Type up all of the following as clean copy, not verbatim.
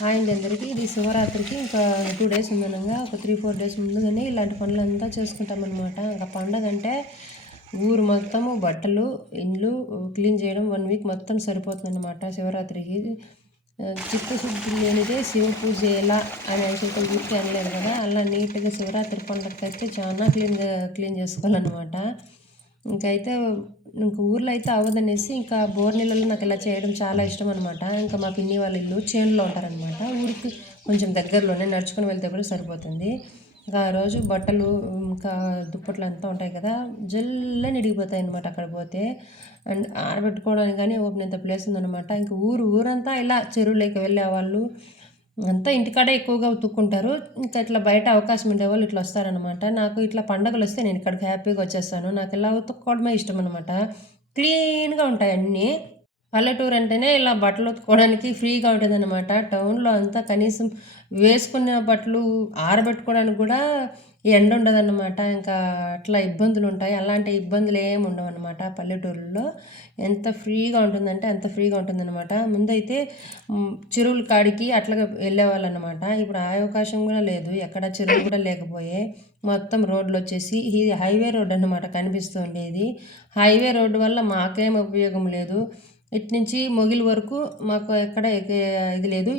Hi అండి అందరికీ. ఇది శివరాత్రికి ఇంకా 2 డేస్ ఉందనగా ఒక 3-4 డేస్ ముందుగానే ఇలాంటి పనులంతా చేసుకుంటామన్నమాట. ఇంకా పండగ అంటే ఊరు మొత్తము బట్టలు ఇండ్లు క్లీన్ చేయడం 1 వీక్ మొత్తం సరిపోతుందన్నమాట శివరాత్రికి. చిత్తశుద్ధి లేనిదే శివ పూజ ఎలా అనేసి అయితే ఊరికే అనలేదు కదా, అలా నీట్గా శివరాత్రి పండుగకి అయితే చాలా క్లీన్ చేసుకోవాలన్నమాట. ఇంకైతే ఊర్లో అయితే అవ్వదనేసి ఇంకా బోర్ నీళ్ళలో నాకు ఇలా చేయడం చాలా ఇష్టం అనమాట. ఇంకా మా పిన్ని వాళ్ళ ఇల్లు చేనులో ఉంటారనమాట. ఊరికి కొంచెం దగ్గరలోనే నడుచుకొని వెళ్తే కూడా సరిపోతుంది. ఇంకా ఆ రోజు బట్టలు ఇంకా దుప్పట్లు అంతా ఉంటాయి కదా, జల్లని ఇడిగిపోతాయి అనమాట అక్కడ పోతే. అండ్ ఆరబెట్టుకోవడానికి కానీ ఓపెనంత ప్లేస్ ఉందనమాట. ఇంకా ఊరంతా ఇలా చెరువులోకి వెళ్ళే వాళ్ళు అంతా ఇంటికాడే ఎక్కువగా ఉతుక్కుంటారు. ఇంకా ఇట్లా బయట అవకాశం ఉండేవాళ్ళు ఇట్లా వస్తారనమాట. నాకు ఇట్లా పండగలు వస్తే నేను ఇక్కడికి హ్యాపీగా వచ్చేస్తాను. నాకు ఇలా ఉతుక్కోవడమే ఇష్టం అనమాట. క్లీన్గా ఉంటాయి అన్నీ. పల్లెటూరు అంటేనే ఇలా బట్టలు ఉతుక్కోవడానికి ఫ్రీగా ఉంటుందన్నమాట. టౌన్లో అంతా కనీసం వేసుకున్న బట్టలు ఆరబెట్టుకోవడానికి కూడా ఎండ ఉండదన్నమాట. ఇంకా అట్లా ఇబ్బందులు ఉంటాయి. అలాంటి ఇబ్బందులు ఏమి ఉండవు అనమాట పల్లెటూరులో. ఎంత ఫ్రీగా ఉంటుందంటే అంత ఫ్రీగా ఉంటుందన్నమాట. ముందైతే చెరువుల కాడికి అట్లా వెళ్ళేవాళ్ళు అనమాట. ఇప్పుడు ఆ అవకాశం కూడా లేదు, ఎక్కడ చెరువులు కూడా లేకపోయే. మొత్తం రోడ్లు వచ్చేసి ఇది హైవే రోడ్ అనమాట కనిపిస్తూ ఉండేది. హైవే రోడ్డు వల్ల మాకేం ఉపయోగం లేదు. ఇటు నుంచి మొగిలి వరకు మాకు ఎక్కడ ఇది లేదు.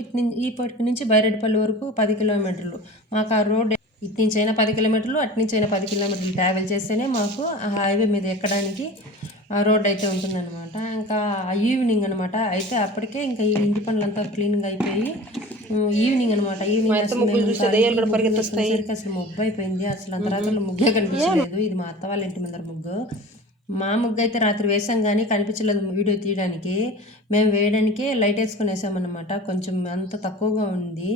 ఇప్పటి నుంచి బైరెడ్డిపల్లి వరకు 10 కిలోమీటర్లు. మాకు ఆ రోడ్ ఇటు నుంచి అయినా 10 కిలోమీటర్లు, అటు నుంచి అయినా 10 కిలోమీటర్లు ట్రావెల్ చేస్తేనే మాకు ఆ హైవే మీద ఎక్కడానికి ఆ రోడ్ అయితే ఉంటుందన్నమాట. ఇంకా ఈవినింగ్ అనమాట. అయితే అప్పటికే ఇంకా ఈ ఇంటి పనులంతా క్లీన్గా అయిపోయి ఈవినింగ్ అనమాట. ఈవినింగ్ సరికి అసలు ముగ్గు అయిపోయింది. అసలు అంత రాత్రులు ముగ్గే కనిపించలేదు. ఇది మా అత్త వాళ్ళ ఇంటి ముందర ముగ్గు. మా ముగ్గు అయితే రాత్రి వేసాం కానీ కనిపించలేదు వీడియో తీయడానికి. మేము వేయడానికే లైట్ వేసుకొని వేసామన్నమాట. కొంచెం అంత తక్కువగా ఉంది.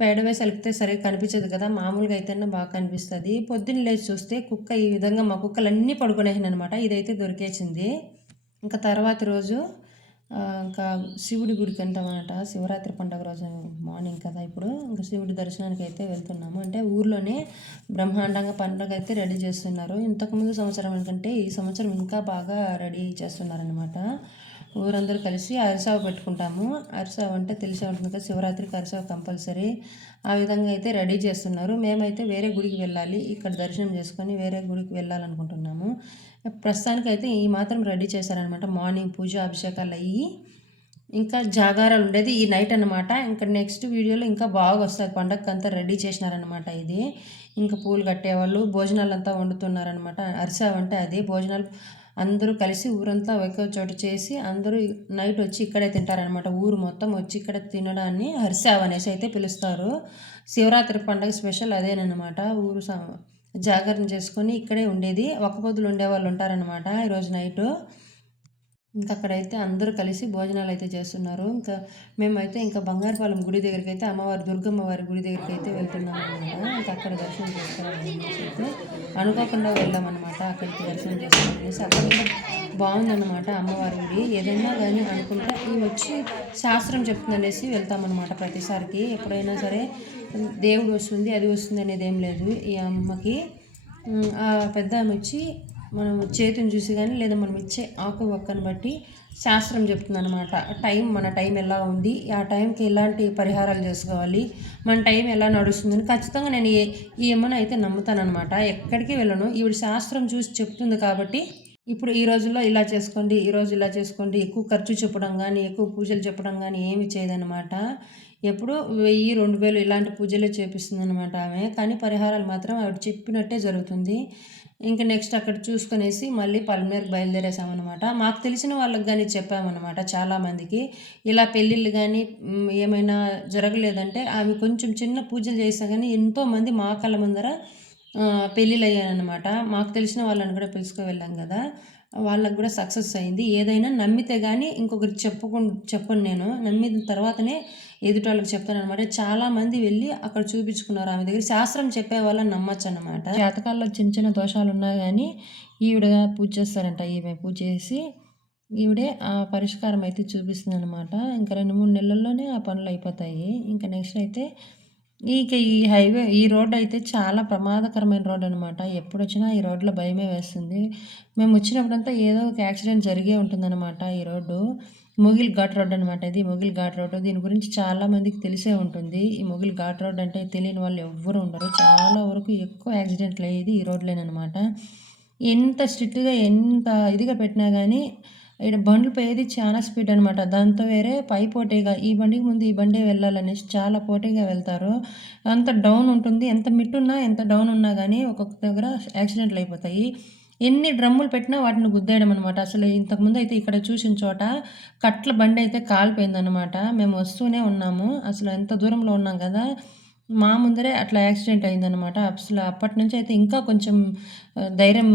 పేడ వేసి అలిపితే సరిగ్గా కనిపించదు కదా, మామూలుగా అయితేనే బాగా కనిపిస్తుంది. పొద్దున్న లేచి చూస్తే కుక్క ఈ విధంగా మా కుక్కలన్నీ పడుకునేసాను అనమాట. ఇదైతే దొరికేసింది. ఇంకా తర్వాత రోజు ఇంకా శివుడి గుడికి అంటామన్నమాట. శివరాత్రి పండుగ రోజు మార్నింగ్ కదా. ఇప్పుడు ఇంకా శివుడి దర్శనానికి అయితే వెళ్తున్నాము. అంటే ఊర్లోనే బ్రహ్మాండంగా పండుగ అయితే రెడీ చేస్తున్నారు. ఇంతకుముందు సంవత్సరం ఎందుకంటే ఈ సంవత్సరం ఇంకా బాగా రెడీ చేస్తున్నారనమాట. ఊరందరూ కలిసి అరిసావ పెట్టుకుంటాము. అరిసావ అంటే తెలిసే ఉంటుంది కదా, శివరాత్రికి అరిసావ కంపల్సరీ. ఆ విధంగా అయితే రెడీ చేస్తున్నారు. మేమైతే వేరే గుడికి వెళ్ళాలి, ఇక్కడ దర్శనం చేసుకొని వేరే గుడికి వెళ్ళాలనుకుంటున్నాము. ప్రస్తుతానికైతే ఈ మాత్రం రెడీ చేశారనమాట. మార్నింగ్ పూజ అభిషేకాలు అయ్యి ఇంకా జాగారాలు ఉండేది ఈ నైట్ అనమాట. ఇంకా నెక్స్ట్ వీడియోలో ఇంకా బాగా వస్తుంది. పండగకి అంతా రెడీ చేసినారనమాట. ఇది ఇంకా పూలు కట్టేవాళ్ళు భోజనాలు అంతా వండుతున్నారనమాట. అరిసావ అంటే అదే భోజనాలు అందరూ కలిసి ఊరంతా ఒకే చోట చేసి అందరూ నైట్ వచ్చి ఇక్కడే తింటారనమాట. ఊరు మొత్తం వచ్చి ఇక్కడ తినడాన్ని హరిసావ్ అనేసి అయితే పిలుస్తారు. శివరాత్రి పండుగ స్పెషల్ అదేనమాట. ఊరు జాగరణ చేసుకొని ఇక్కడే ఉండేది. ఒక్క పొద్దులు ఉండేవాళ్ళు ఉంటారనమాట ఈరోజు నైటు. ఇంకా అక్కడైతే అందరూ కలిసి భోజనాలు అయితే చేస్తున్నారు. ఇంకా మేమైతే ఇంకా బంగారుపాలెం గుడి దగ్గరికి అయితే అమ్మవారి దుర్గమ్మ వారి గుడి దగ్గరికి అయితే వెళ్తున్నాం అనమాట. ఇంకా అక్కడ దర్శనం చేసుకోవాలనేసి అయితే అనుకోకుండా వెళ్ళామన్నమాట. అక్కడికి దర్శనం చేసుకోవాలనేసి అక్కడ కూడా బాగుందన్నమాట అమ్మవారి గుడి. ఏదైనా కానీ అనుకుంటే ఈ వచ్చి శాస్త్రం చెప్తుందనేసి వెళ్తామన్నమాట. ప్రతిసారికి ఎప్పుడైనా సరే దేవుడు వస్తుంది అది వస్తుంది అనేది ఏం లేదు. ఈ అమ్మకి ఆ పెద్ద ఆమె వచ్చి మనం చేతిని చూసి కానీ లేదా మనం ఇచ్చే ఆకు ఒక్కని బట్టి శాస్త్రం చెప్తుందనమాట. మన టైం ఎలా ఉంది, ఆ టైంకి ఎలాంటి పరిహారాలు చేసుకోవాలి, మన టైం ఎలా నడుస్తుందని ఖచ్చితంగా నేను ఈ అమ్మను అయితే నమ్ముతానమాట. ఎక్కడికి వెళ్ళను, ఈవిడ శాస్త్రం చూసి చెప్తుంది కాబట్టి ఇప్పుడు ఈ రోజుల్లో ఇలా చేసుకోండి, ఈరోజు ఇలా చేసుకోండి, ఎక్కువ ఖర్చు చెప్పడం కానీ ఎక్కువ పూజలు చెప్పడం కానీ ఏమి చేయదనమాట. ఎప్పుడు 1000-2000 ఇలాంటి పూజలే చేపిస్తుంది అనమాట ఆమె. కానీ పరిహారాలు మాత్రం ఆవిడ చెప్పినట్టే జరుగుతుంది. ఇంకా నెక్స్ట్ అక్కడ చూసుకునేసి మళ్ళీ పల్మేరుకు బయలుదేరేసామన్నమాట. మాకు తెలిసిన వాళ్ళకి కానీ చెప్పామన్నమాట చాలామందికి. ఇలా పెళ్ళిళ్ళు కానీ ఏమైనా జరగలేదంటే ఆమె కొంచెం చిన్న పూజలు చేసా కానీ ఎంతోమంది మా కళ్ళ ముందర పెళ్ళిళ్ళు అయ్యాయన్నమాట. మాకు తెలిసిన వాళ్ళని కూడా పిలుచుకు వెళ్ళాం కదా, వాళ్ళకు కూడా సక్సెస్ అయింది. ఏదైనా నమ్మితే కానీ ఇంకొకరికి చెప్పను నేను. నమ్మిన తర్వాతనే ఎదుటోళ్ళకి చెప్తానమాట. చాలామంది వెళ్ళి అక్కడ చూపించుకున్నారు. ఆమె దగ్గర శాస్త్రం చెప్పే వాళ్ళని నమ్మచ్చు అనమాట. జాతకాల్లో చిన్న చిన్న దోషాలు ఉన్నా కానీ ఈవిడ పూజ చేస్తారంట. ఈమె పూజ చేసి ఈవిడే ఆ పరిష్కారం అయితే చూపిస్తుంది అనమాట. ఇంకా 2-3 నెలల్లోనే ఆ పనులు అయిపోతాయి. ఇంకా నెక్స్ట్ అయితే ఈ రోడ్ అయితే చాలా ప్రమాదకరమైన రోడ్ అనమాట. ఎప్పుడు వచ్చినా ఈ రోడ్లో భయమే వేస్తుంది. మేము వచ్చినప్పుడంతా ఏదో ఒక యాక్సిడెంట్ జరిగే ఉంటుందన్నమాట ఈ రోడ్డు. మొగిల్ ఘాట్ రోడ్ అనమాట. ఇది మొగిల్ ఘాట్ రోడ్. దీని గురించి చాలా మందికి తెలిసే ఉంటుంది. ఈ మొగిల్ ఘాట్ రోడ్ అంటే తెలియని వాళ్ళు ఎవ్వరు ఉండరు. చాలా వరకు ఎక్కువ యాక్సిడెంట్లు అయ్యేది ఈ రోడ్లేనమాట. ఎంత స్ట్రిక్ట్‌గా ఎంత ఇదిగా పెట్టినా గానీ ఈడ బండ్లు పోయేది చాలా స్పీడ్ అనమాట. దాంతో వేరే పైపోటీగా ఈ బండికి ముందు ఈ బండే వెళ్ళాలనేసి చాలా పోటీగా వెళ్తారు. అంత డౌన్ ఉంటుంది. ఎంత మిట్టున్నా, ఎంత డౌన్ ఉన్నా గానీ ఒక్కొక్క దగ్గర యాక్సిడెంట్లు అయిపోతాయి. ఎన్ని డ్రమ్ములు పెట్టినా వాటిని గుద్దేయడం అనమాట. అసలు ఇంతకుముందయితే ఇక్కడ చూసిన చోట కట్ల బండయితే కాలిపోయిందనమాట. మేము వస్తూనే ఉన్నాము. అసలు ఎంత దూరంలో ఉన్నాం గదా! మా ముందరే అట్లా యాక్సిడెంట్ అయిందనమాట. అసలు అప్పటినుంచి అయితే ఇంకా కొంచెం ధైర్యం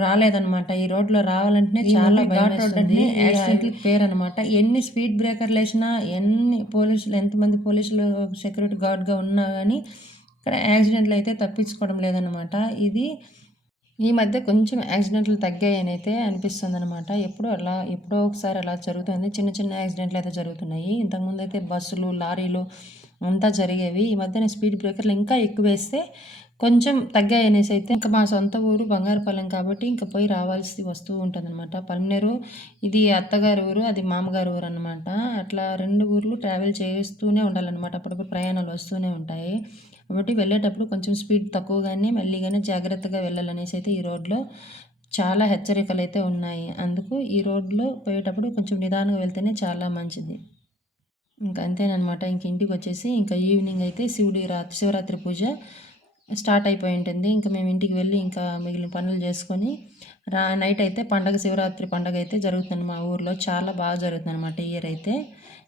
రాలేదనమాట. ఈ రోడ్‌లో రావాలంటేనే చాలా భయమేస్తుంది. యాక్సిడెంట్‌లకి పేరనమాట. ఎన్ని స్పీడ్ బ్రేకర్‌లేసినా, ఎంతమంది పోలీసులు సెక్యూరిటీ గార్డ్‌గా ఉన్నా గానీ, ఇక్కడ యాక్సిడెంట్‌లయితే తప్పించుకోవడం లేదనమాట. ఇది ఈ మధ్య కొంచెం యాక్సిడెంట్లు తగ్గాయనైతే అనిపిస్తుందనమాట. ఎప్పుడో ఒకసారి అలా జరుగుతుంది. చిన్న చిన్న యాక్సిడెంట్లయితే జరుగుతున్నాయి. ఇంతకుముందయితే బస్సులు, లారీలు అంతా జరిగేవి. ఈ మధ్యన స్పీడ్ బ్రేకర్లు ఇంకా ఎక్కువేస్తే కొంచెం తగ్గాయనేసైతే ఇంకా మా సొంత ఊరు బంగారుపాలెం కాబట్టి ఇంక పోయి రావాల్సి వస్తూ ఉంటదనమాట. పల్మనేరు ఇది అత్తగారి ఊరు, అది మామగారి ఊరనమాట. అట్లా 2 ఊర్లు ట్రావెల్ చేస్తూనే ఉండాలనమాట. అప్పుడప్పుడు ప్రయాణాలు వస్తూనే ఉంటాయి. కాబట్టి వెళ్ళేటప్పుడు కొంచెం స్పీడ్ తక్కువగానే, మెల్లిగానే జాగ్రత్తగా వెళ్ళాలనేసైతే ఈ రోడ్‌లో చాలా హెచ్చరికలైతే ఉన్నాయి. అందుకు ఈ రోడ్‌లో పోయేటప్పుడు కొంచెం నిదానంగా వెళ్తేనే చాలా మంచిది. ఇంక అంతేననమాట. ఇంక ఇంటికొచ్చేసి ఇంకా ఈవినింగ్ అయితే శివరాత్రి పూజ స్టార్ట్ అయిపోయి ఉంటుంది. ఇంక మేము ఇంటికి వెళ్ళి ఇంకా మిగిలిన పనులు చేసుకొని నైట్ అయితే శివరాత్రి పండగ అయితే జరుగుతుంది మా ఊర్లో. చాలా బాగా జరుగుతుందనమాట ఈ ఇయర్ అయితే.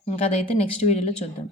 ఇంకా అదైతే నెక్స్ట్ వీడియోలో చూద్దాం.